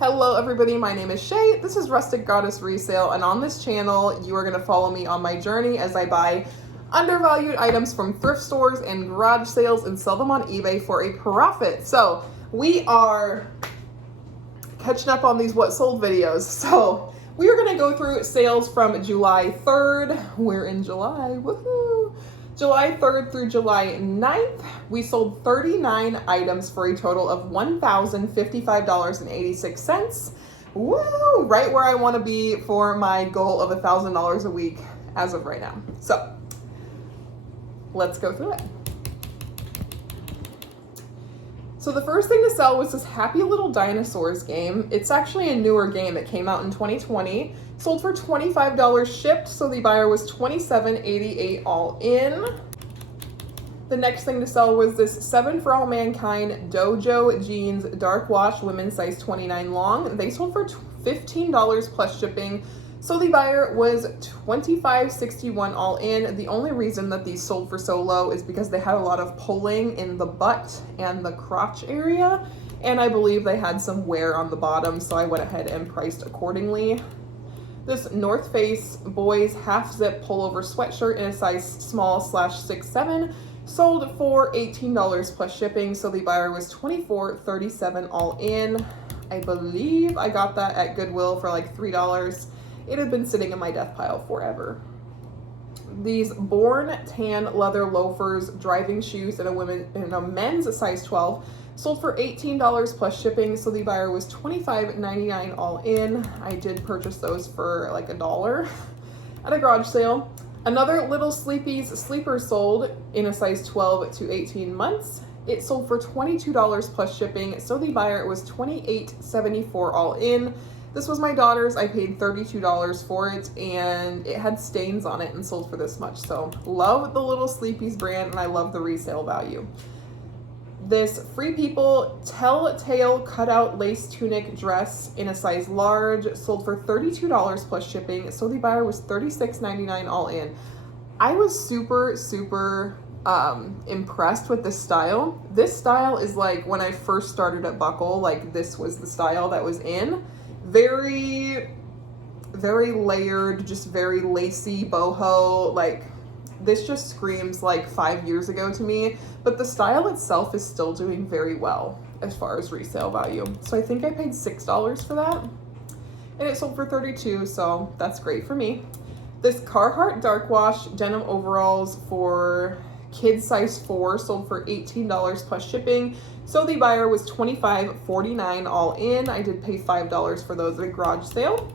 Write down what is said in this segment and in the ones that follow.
Hello everybody, my name is Shay. This is Rustic Goddess Resale, and on this channel you are going to follow me on my journey as I buy undervalued items from thrift stores and garage sales and sell them on eBay for a profit. So we are catching up on these what sold videos. So we are going to go through sales from July 3rd. We're in July, woohoo! July 3rd through July 9th, we sold 39 items for a total of $1,055.86. Woo! Right where I want to be for my goal of $1,000 a week as of right now. So let's go through it. So the first thing to sell was this Happy Little Dinosaurs game. It's actually a newer game. It came out in 2020. Sold for $25 shipped, so the buyer was $27.88 all in. The next thing to sell was this 7 for All Mankind Dojo Jeans Dark Wash Women's Size 29 Long. They sold for $15 plus shipping, so the buyer was $25.61 all in. The only reason that these sold for so low is because they had a lot of pulling in the butt and the crotch area, and I believe they had some wear on the bottom, so I went ahead and priced accordingly. This North Face boys half zip pullover sweatshirt in a size small /6-7 sold for $18 plus shipping, so the buyer was $24.37 all in. I believe I got that at Goodwill for like $3. It had been sitting in my death pile forever. These Born tan leather loafers, driving shoes in a men's size 12 sold for $18 plus shipping, so the buyer was $25.99 all in. I did purchase those for like $1 at a garage sale. Another Little Sleepies sleeper sold in a size 12 to 18 months. It sold for $22 plus shipping, so the buyer was $28.74 all in. This was my daughter's. I paid $32 for it, and it had stains on it and sold for this much. So love the Little Sleepies brand, and I love the resale value. This Free People Telltale cutout lace tunic dress in a size large sold for $32 plus shipping, so the buyer was $36.99 all in. I was super impressed with this style. This style is like when I first started at Buckle, like this was the style that was in. Very layered, just very lacy boho, like this just screams like 5 years ago to me, but the style itself is still doing very well as far as resale value. So I think I paid $6 for that, and it sold for $32, so that's great for me. This Carhartt Dark Wash denim overalls for kids size 4 sold for $18 plus shipping, so the buyer was $25.49 all in. I did pay $5 for those at a garage sale.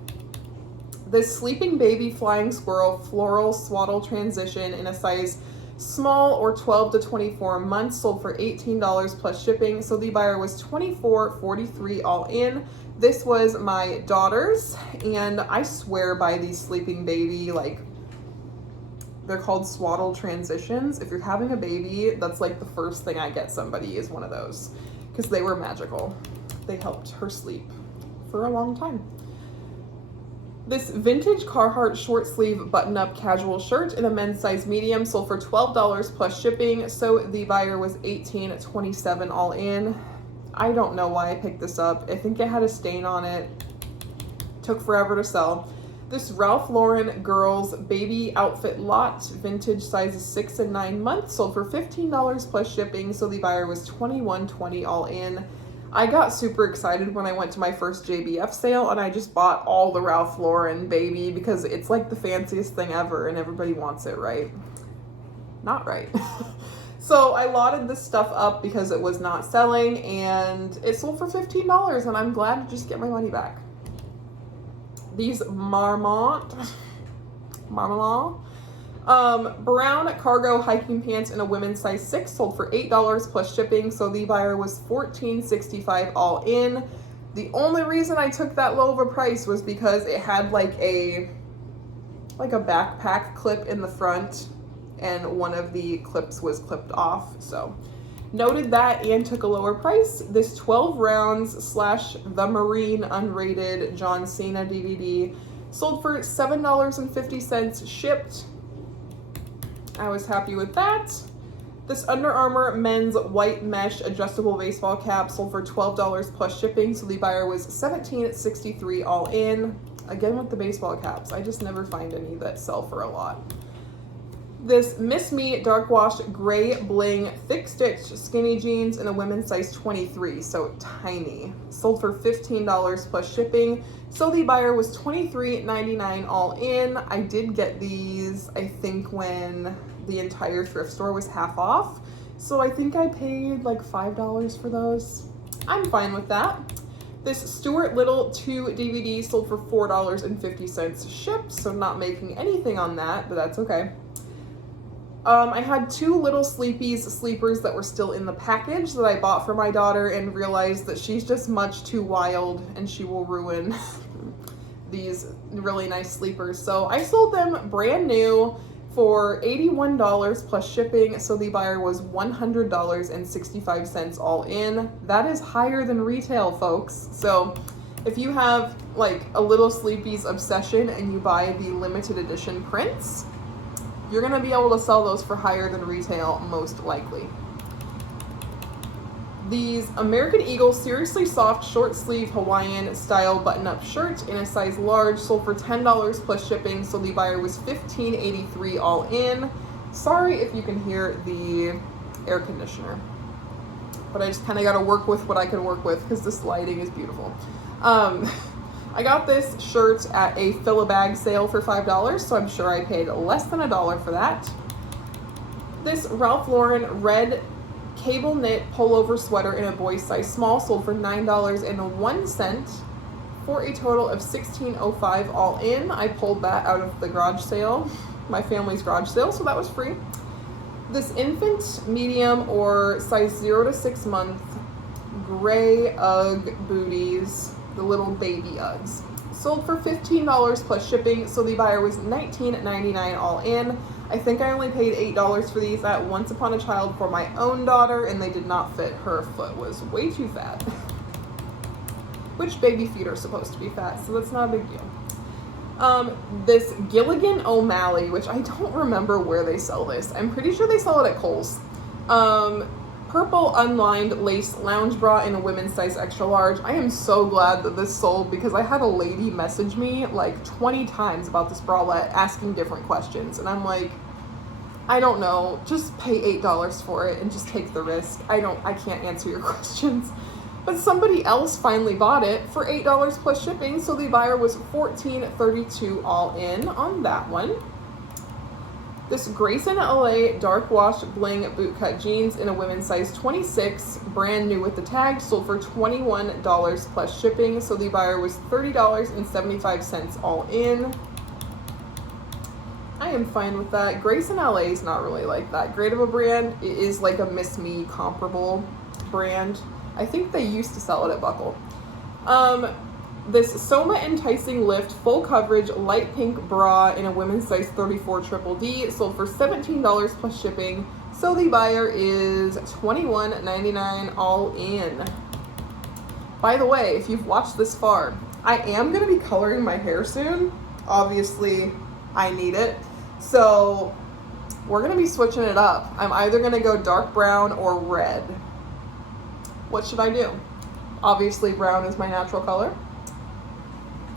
This Sleeping Baby Flying Squirrel floral swaddle transition in a size small or 12 to 24 months sold for $18 plus shipping, so the buyer was $24.43 all in. This was my daughter's, and I swear by these Sleeping Baby, like they're called swaddle transitions. If you're having a baby, that's like the first thing I get somebody is one of those, because they were magical. They helped her sleep for a long time. This vintage Carhartt short sleeve button-up casual shirt in a men's size medium sold for $12 plus shipping, so the buyer was $18.27 all in. I don't know why I picked this up. I think it had a stain on it. Took forever to sell. This Ralph Lauren girls baby outfit lot vintage sizes 6 and 9 months sold for $15 plus shipping, so the buyer was $21.20 all in. I got super excited when I went to my first JBF sale, and I just bought all the Ralph Lauren baby because it's like the fanciest thing ever and everybody wants it, right? Not right. So I lotted this stuff up because it was not selling, and it sold for $15, and I'm glad to just get my money back. These Marmont brown cargo hiking pants in a women's size 6 sold for $8 plus shipping, so the buyer was $14.65 all in. The only reason I took that low of a price was because it had like a backpack clip in the front, and one of the clips was clipped off, so noted that and took a lower price. This 12 rounds / The Marine unrated John Cena DVD sold for $7.50 shipped. I was happy with that. This Under Armour men's white mesh adjustable baseball cap sold for $12 plus shipping, so the buyer was $17.63 all in. Again with the baseball caps, I just never find any that sell for a lot. This Miss Me dark wash gray bling thick stitch skinny jeans in a women's size 23, so tiny. Sold for $15 plus shipping, so the buyer was $23.99 all in. I did get these, I think, when the entire thrift store was half off, so I think I paid like $5 for those. I'm fine with that. This Stuart Little 2 DVD sold for $4.50 shipped, so not making anything on that, but that's okay. I had 2 little sleepers that were still in the package that I bought for my daughter and realized that she's just much too wild and she will ruin these really nice sleepers. So I sold them brand new for $81 plus shipping, so the buyer was $100.65 all in. That is higher than retail, folks. So if you have like a little sleepies obsession and you buy the limited edition prints, you're gonna be able to sell those for higher than retail, most likely. These American Eagle Seriously Soft Short Sleeve Hawaiian Style Button-Up Shirt in a size large sold for $10 plus shipping, so the buyer was $15.83 all in. Sorry if you can hear the air conditioner, but I just kind of got to work with what I could work with because this lighting is beautiful. I got this shirt at a fill-a-bag sale for $5, so I'm sure I paid less than $1 for that. This Ralph Lauren red cable knit pullover sweater in a boy's size small sold for $9.01 for a total of $16.05 all in. I pulled that out of the garage sale, my family's garage sale, so that was free. This infant medium or size 0 to 6 month gray Ugg booties, the little baby Uggs, sold for $15 plus shipping, so the buyer was $19.99 all in. I think I only paid $8 for these at Once Upon a Child for my own daughter, and they did not fit. Her foot was way too fat. Which baby feet are supposed to be fat, so that's not a big deal. This Gilligan O'Malley, which I don't remember where they sell this. I'm pretty sure they sell it at Kohl's. Purple unlined lace lounge bra in a women's size extra large. I am so glad that this sold because I had a lady message me like 20 times about this bralette asking different questions, and I'm like, I don't know, just pay $8 for it and just take the risk. I can't answer your questions. But somebody else finally bought it for $8 plus shipping, so the buyer was $14.32 all in on that one. This Grayson LA dark wash bling bootcut jeans in a women's size 26, brand new with the tag, sold for $21 plus shipping, so the buyer was $30.75 all in. I am fine with that. Grayson LA is not really like that great of a brand. It is like a Miss Me comparable brand. I think they used to sell it at Buckle. This Soma Enticing Lift full coverage light pink bra in a women's size 34 triple D sold for $17 plus shipping, so the buyer is $21.99 all in. By the way, if you've watched this far, I am going to be coloring my hair soon. Obviously, I need it. So we're going to be switching it up. I'm either going to go dark brown or red. What should I do? Obviously, brown is my natural color.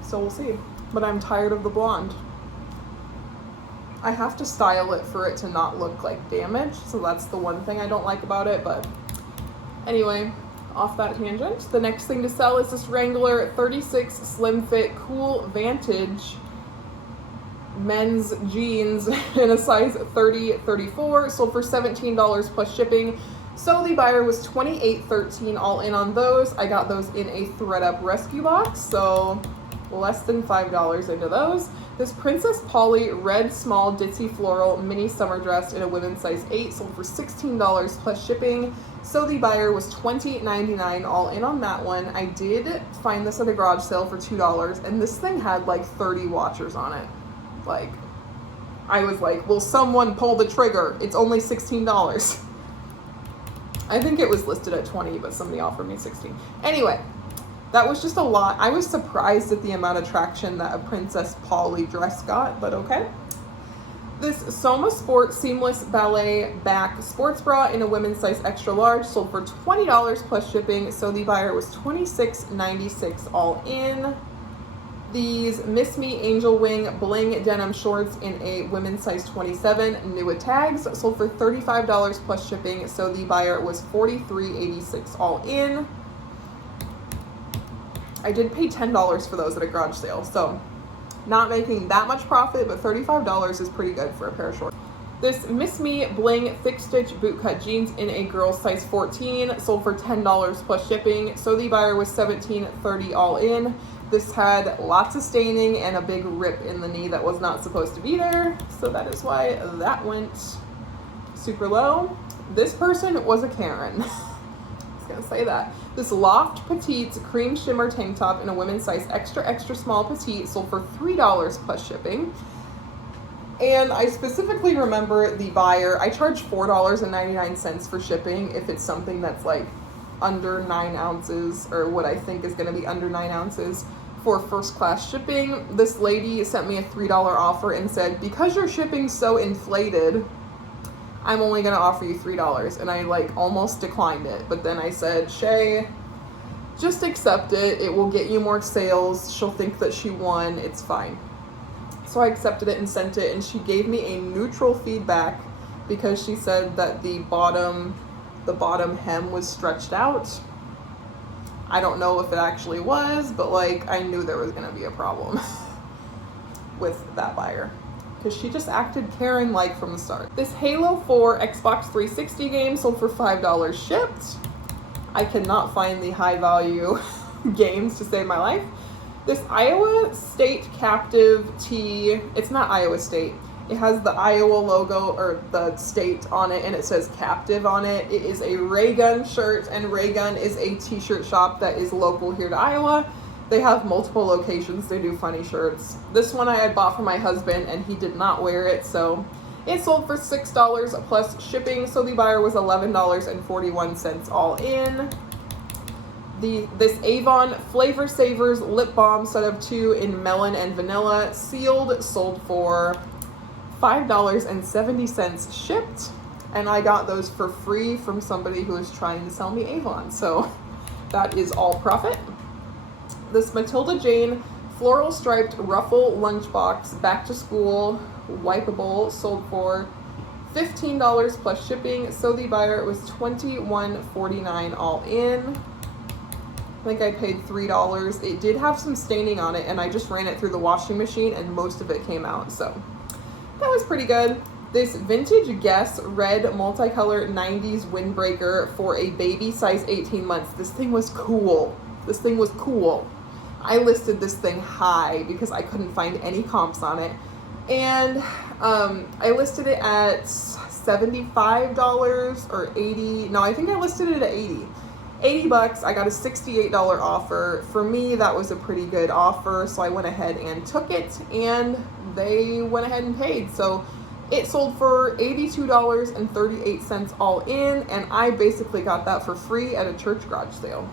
So we'll see. But I'm tired of the blonde. I have to style it for it to not look like damaged. So that's the one thing I don't like about it. But anyway, off that tangent. The next thing to sell is this Wrangler 36 Slim Fit Cool Vantage men's jeans in a size 30-34. Sold for $17 plus shipping. So the buyer was $28.13 all in on those. I got those in a thread-up rescue box, so less than $5 into those. This Princess Polly red small ditzy floral mini summer dress in a women's size 8 sold for $16 plus shipping. So the buyer was $20.99 all in on that one. I did find this at a garage sale for $2, and this thing had like 30 watchers on it. Like, I was like, will someone pull the trigger? It's only $16. I think it was listed at 20, but somebody offered me 16. Anyway, that was just a lot. I was surprised at the amount of traction that a Princess Polly dress got, but okay. This Soma Sport Seamless Ballet Back Sports Bra in a women's size extra large sold for $20 plus shipping, so the buyer was $26.96 all in. These Miss Me Angel Wing Bling Denim Shorts in a women's size 27, new with tags, sold for $35 plus shipping, so the buyer was $43.86 all in. I did pay $10 for those at a garage sale, so not making that much profit, but $35 is pretty good for a pair of shorts. This Miss Me Bling Thick Stitch Bootcut Jeans in a girl's size 14, sold for $10 plus shipping, so the buyer was $17.30 all in. This had lots of staining and a big rip in the knee that was not supposed to be there, so that is why that went super low. This person was a Karen. I was gonna say that. This Loft Petite Cream Shimmer Tank Top in a women's size extra small petite sold for $3 plus shipping. And I specifically remember the buyer, I charge $4.99 for shipping if it's something that's like under 9 ounces, or what I think is going to be under 9 ounces for first class shipping. This lady sent me a $3 offer and said, because your shipping's so inflated, I'm only going to offer you $3. And I like almost declined it, but then I said, Shay, just accept it. It will get you more sales. She'll think that she won. It's fine. So I accepted it and sent it, and she gave me a neutral feedback because she said that the bottom hem was stretched out. I don't know if it actually was, but like I knew there was gonna be a problem with that buyer because she just acted Karen-like from the start. This Halo 4 Xbox 360 game sold for $5 shipped. I cannot find the high value games to save my life. This Iowa State Captive tee, it's not Iowa State. It has the Iowa logo or the state on it, and it says Captive on it. It is a Ray Gun shirt, and Ray Gun is a t-shirt shop that is local here to Iowa. They have multiple locations. They do funny shirts. This one I had bought for my husband, and he did not wear it, so it sold for $6 plus shipping, so the buyer was $11.41 all in. This Avon Flavor Savers Lip Balm set of 2 in melon and vanilla, sealed, sold for $5.70 shipped, and I got those for free from somebody who was trying to sell me Avon, so that is all profit. This Matilda Jane Floral Striped Ruffle Lunchbox Back to School Wipeable sold for $15 plus shipping, so the buyer was $21.49 all in. I think I paid $3. It did have some staining on it, and I just ran it through the washing machine and most of it came out, so that was pretty good. This Vintage Guess Red Multicolor 90s Windbreaker for a baby size 18 months. This thing was cool. This thing was cool. I listed this thing high because I couldn't find any comps on it. And I listed it at $75 or $80. No, I think I listed it at $80 I got a $68 offer. For me, that was a pretty good offer, so I went ahead and took it, and they went ahead and paid. So it sold for $82.38 all in, and I basically got that for free at a church garage sale.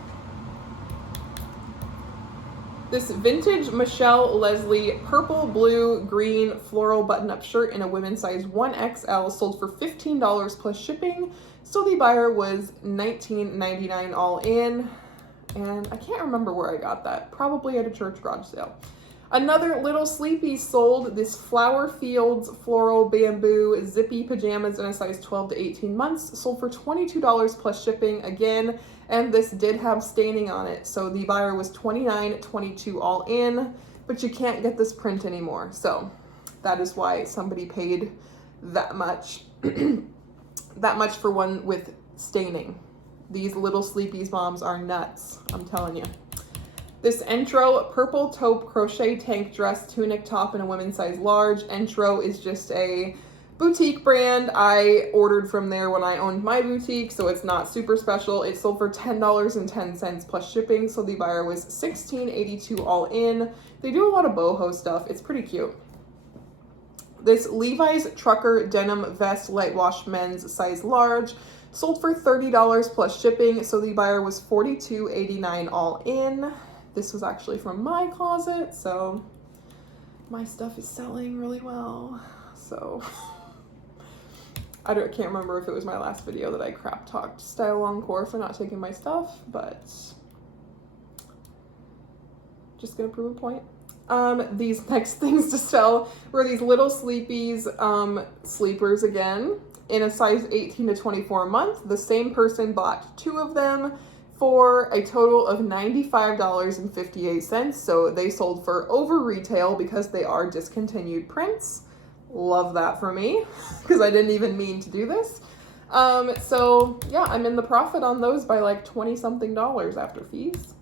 This Vintage Michelle Leslie Purple, Blue, Green Floral Button-Up Shirt in a women's size 1XL sold for $15 plus shipping, so the buyer was $19.99 all in, and I can't remember where I got that. Probably at a church garage sale. Another Little Sleepy sold this Flower Fields Floral Bamboo Zippy Pajamas in a size 12 to 18 months, sold for $22 plus shipping again, and this did have staining on it, so the buyer was $29.22 all in, but you can't get this print anymore, so that is why somebody paid that much. That much for one with staining. These Little Sleepies moms are nuts, I'm telling you. This Entro Purple Taupe Crochet Tank Dress Tunic Top in a women's size large. Entro is just a boutique brand. I ordered from there when I owned my boutique, so it's not super special. It sold for $10.10 plus shipping, so the buyer was $16.82 all in. They do a lot of boho stuff. It's pretty cute. This Levi's Trucker Denim Vest Light Wash Men's size large sold for $30 plus shipping, so the buyer was $42.89 all in. This was actually from my closet, so my stuff is selling really well. So I can't remember if it was my last video that I crap talked Style Encore for not taking my stuff, but just gonna prove a point. These next things to sell were these little sleepies, sleepers again, in a size 18 to 24 month. The same person bought 2 of them for a total of $95.58. So they sold for over retail because they are discontinued prints. Love that for me, because I didn't even mean to do this. So yeah, I'm in the profit on those by like 20 something after fees.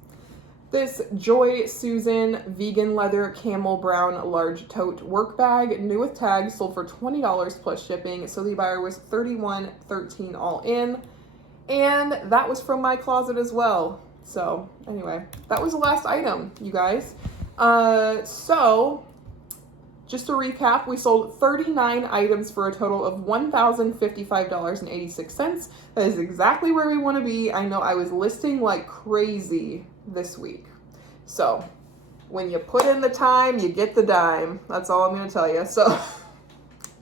This Joy Susan vegan leather camel brown large tote work bag, new with tag, sold for $20 plus shipping. So the buyer was $31.13 all in. And that was from my closet as well. So anyway, that was the last item, you guys. So just to recap, we sold 39 items for a total of $1,055.86. That is exactly where we want to be. I know I was listing like crazy this week. So when you put in the time, you get the dime. That's all I'm going to tell you. So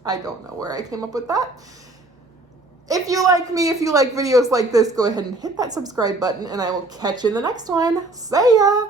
I don't know where I came up with that. If you like me, if you like videos like this, go ahead and hit that subscribe button, and I will catch you in the next one. See ya!